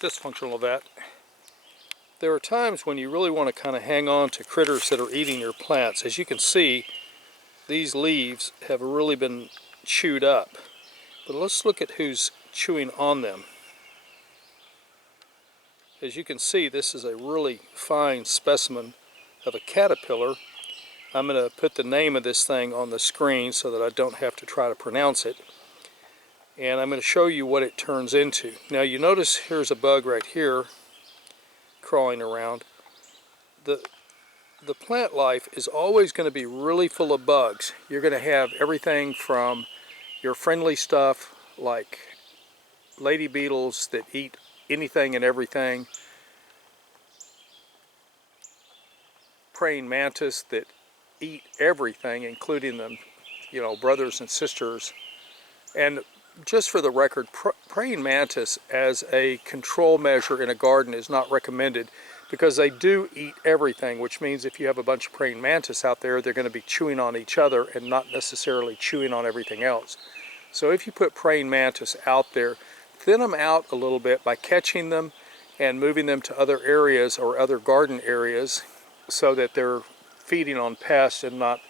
dysfunctional of that. There are times when you really want to kind of hang on to critters that are eating your plants. As you can see, these leaves have really been chewed up. But let's look at who's chewing on them. As you can see, this is a really fine specimen of a caterpillar. I'm going to put the name of this thing on the screen so that I don't have to try to pronounce it. And I'm going to show you what it turns into. Now you notice here's a bug right here crawling around. The plant life is always going to be really full of bugs. You're going to have everything from your friendly stuff like lady beetles that eat anything and everything, praying mantis that eat everything, including them, you know, brothers and sisters. And just for the record, praying mantis as a control measure in a garden is not recommended, because they do eat everything, which means if you have a bunch of praying mantis out there, they're going to be chewing on each other and not necessarily chewing on everything else. So if you put praying mantis out there, thin them out a little bit by catching them and moving them to other areas or other garden areas so that they're feeding on pests and not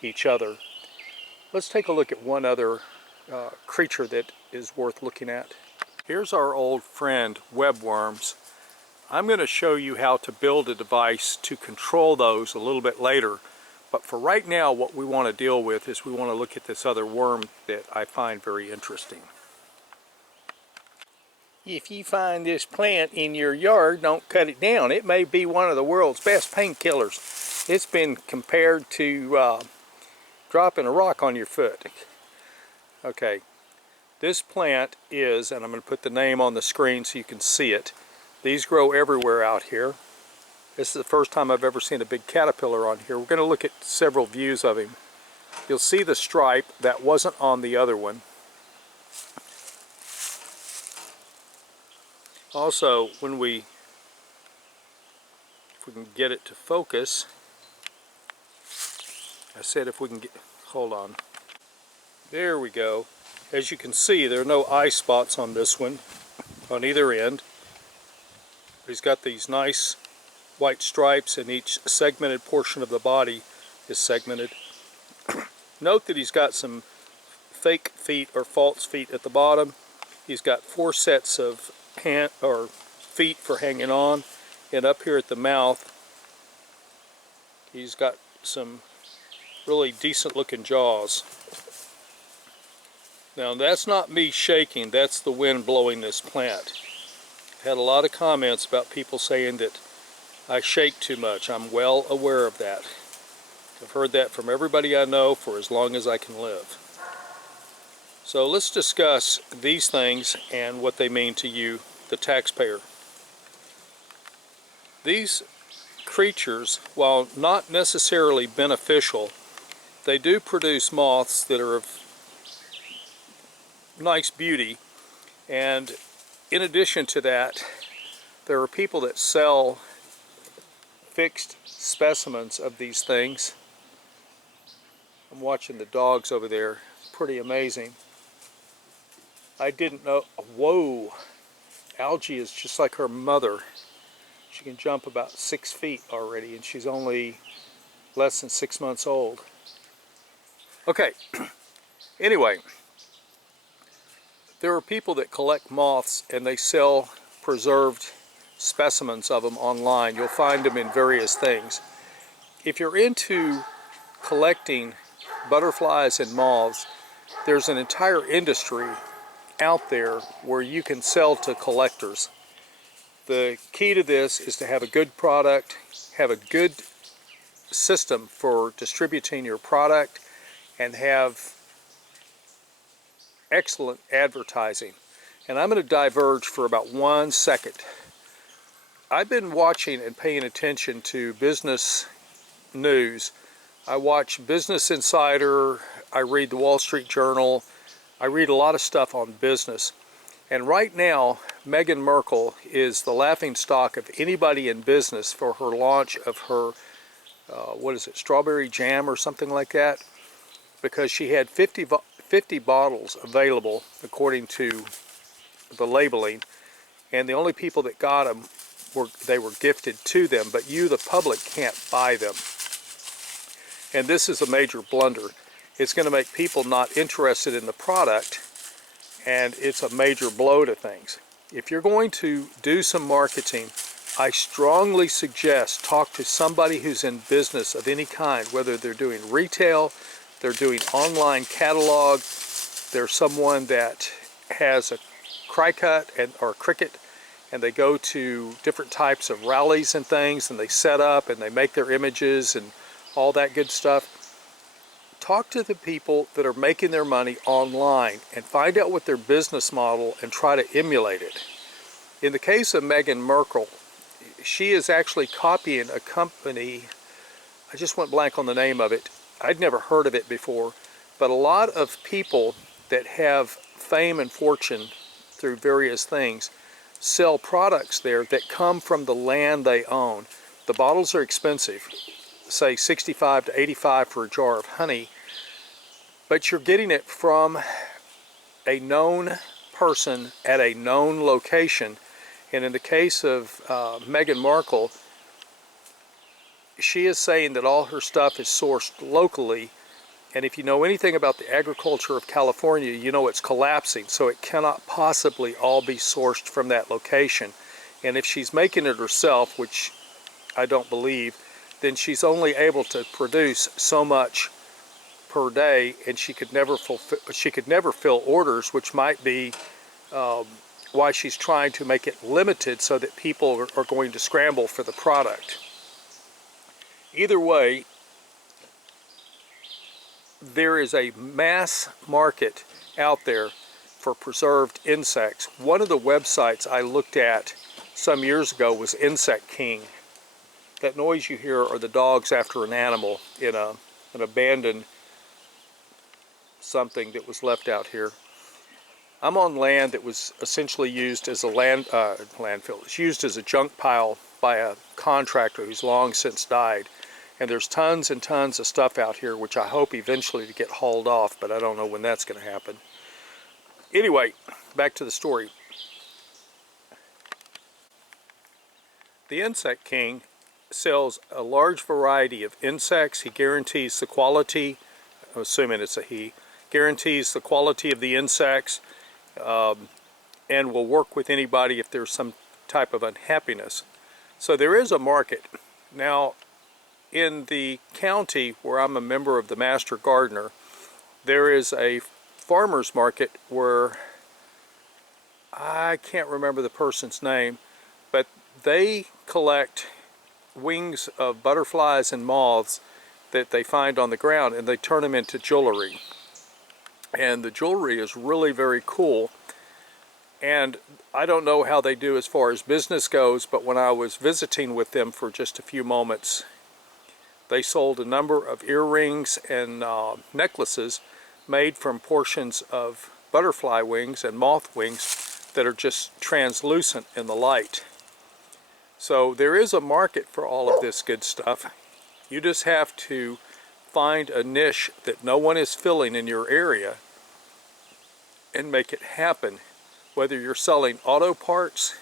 each other. Let's take a look at one other creature that is worth looking at. Here's our old friend, webworms. I'm going to show you how to build a device to control those a little bit later. But for right now, what we want to deal with is we want to look at this other worm that I find very interesting. If you find this plant in your yard, don't cut it down. It may be one of the world's best painkillers. It's been compared to dropping a rock on your foot. Okay, this plant is, and I'm going to put the name on the screen so you can see it. These grow everywhere out here. This is the first time I've ever seen a big caterpillar on here. We're going to look at several views of him. You'll see the stripe that wasn't on the other one. Also, if we can get it to focus, I said if we can get, hold on. There we go. As you can see, there are no eye spots on this one, on either end. He's got these nice white stripes, and each segmented portion of the body is segmented. Note that he's got some fake feet or false feet at the bottom. He's got 4 sets of hand or feet for hanging on, and up here at the mouth he's got some really decent looking jaws. Now that's not me shaking, that's the wind blowing this plant. I've had a lot of comments about people saying that I shake too much. I'm well aware of that. I've heard that from everybody I know for as long as I can live. So let's discuss these things and what they mean to you, the taxpayer. These creatures, while not necessarily beneficial, they do produce moths that are of nice beauty. And in addition to that, there are people that sell fixed specimens of these things. I'm watching the dogs over there. Pretty amazing. I didn't know. Whoa! Algae is just like her mother. She can jump about 6 feet already, and she's only less than 6 months old. Okay, anyway, there are people that collect moths and they sell preserved specimens of them online. You'll find them in various things. If you're into collecting butterflies and moths, there's an entire industry out there where you can sell to collectors. The key to this is to have a good product, have a good system for distributing your product, and have excellent advertising. And I'm going to diverge for about 1 second. I've been watching and paying attention to business news. I watch Business Insider, I read the Wall Street Journal, I read a lot of stuff on business. And right now, Meghan Markle is the laughingstock of anybody in business for her launch of her, strawberry jam or something like that, because she had 50 bottles available according to the labeling, and the only people that got them they were gifted to them, but you, the public, can't buy them. And this is a major blunder. It's going to make people not interested in the product, and it's a major blow to things. If you're going to do some marketing, I strongly suggest talk to somebody who's in business of any kind, whether they're doing retail, they're doing online catalog, they're someone that has a or cricket, and they go to different types of rallies and things, and they set up and they make their images and all that good stuff. Talk to the people that are making their money online and find out what their business model and try to emulate it. In the case of Meghan Markle, she is actually copying a company, I just went blank on the name of it. I'd never heard of it before, but a lot of people that have fame and fortune through various things sell products there that come from the land they own. The bottles are expensive, say 65 to 85 for a jar of honey, but you're getting it from a known person at a known location. And in the case of Meghan Markle, she is saying that all her stuff is sourced locally, and if you know anything about the agriculture of California, you know it's collapsing, so it cannot possibly all be sourced from that location. And if she's making it herself, which I don't believe, then she's only able to produce so much per day, and she could never fill orders, which might be why she's trying to make it limited so that people are going to scramble for the product. Either way, there is a mass market out there for preserved insects. One of the websites I looked at some years ago was Insect King. That noise you hear are the dogs after an animal in an abandoned something that was left out here. I'm on land that was essentially used as a landfill. It's used as a junk pile by a contractor who's long since died. And there's tons and tons of stuff out here, which I hope eventually to get hauled off, but I don't know when that's going to happen. Anyway, back to the story. The Insect King sells a large variety of insects. He guarantees the quality, I'm assuming it's a he, guarantees the quality of the insects, and will work with anybody if there's some type of unhappiness. So there is a market. Now, in the county where I'm a member of the Master Gardener, there is a farmer's market where I can't remember the person's name, but they collect wings of butterflies and moths that they find on the ground, and they turn them into jewelry. And the jewelry is really very cool. And I don't know how they do as far as business goes, but when I was visiting with them for just a few moments, they sold a number of earrings and necklaces made from portions of butterfly wings and moth wings that are just translucent in the light. So there is a market for all of this good stuff. You just have to find a niche that no one is filling in your area and make it happen. Whether you're selling auto parts,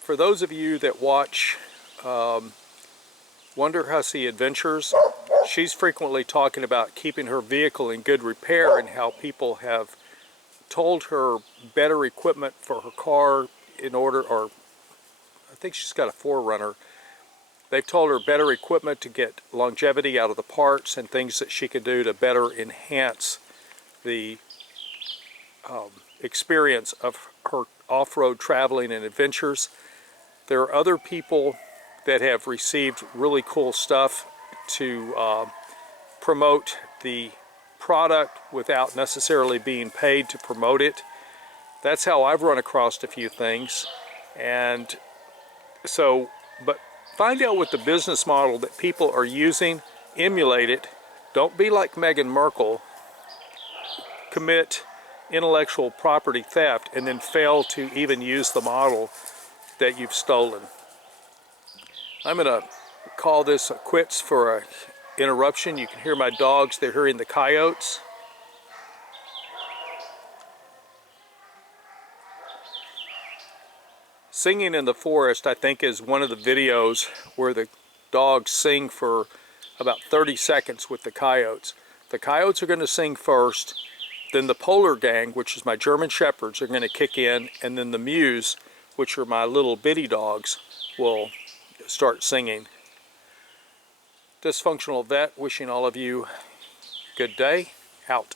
for those of you that watch Wonder Hussy Adventures, she's frequently talking about keeping her vehicle in good repair and how people have told her better equipment for her car in order, or I think she's got a 4Runner. They've told her better equipment to get longevity out of the parts and things that she can do to better enhance the experience of her off-road traveling and adventures. There are other people that have received really cool stuff to promote the product without necessarily being paid to promote it. That's how I've run across a few things. And so, but find out what the business model that people are using, emulate it. Don't be like Meghan Markle, commit intellectual property theft and then fail to even use the model that you've stolen. I'm going to call this a quits for an interruption. You can hear my dogs, they're hearing the coyotes. Singing in the Forest, I think, is one of the videos where the dogs sing for about 30 seconds with the coyotes. The coyotes are going to sing first, then the Polar Gang, which is my German Shepherds, are going to kick in, and then the Mews, which are my little bitty dogs, will start singing. Dysfunctional Vet wishing all of you good day. Out.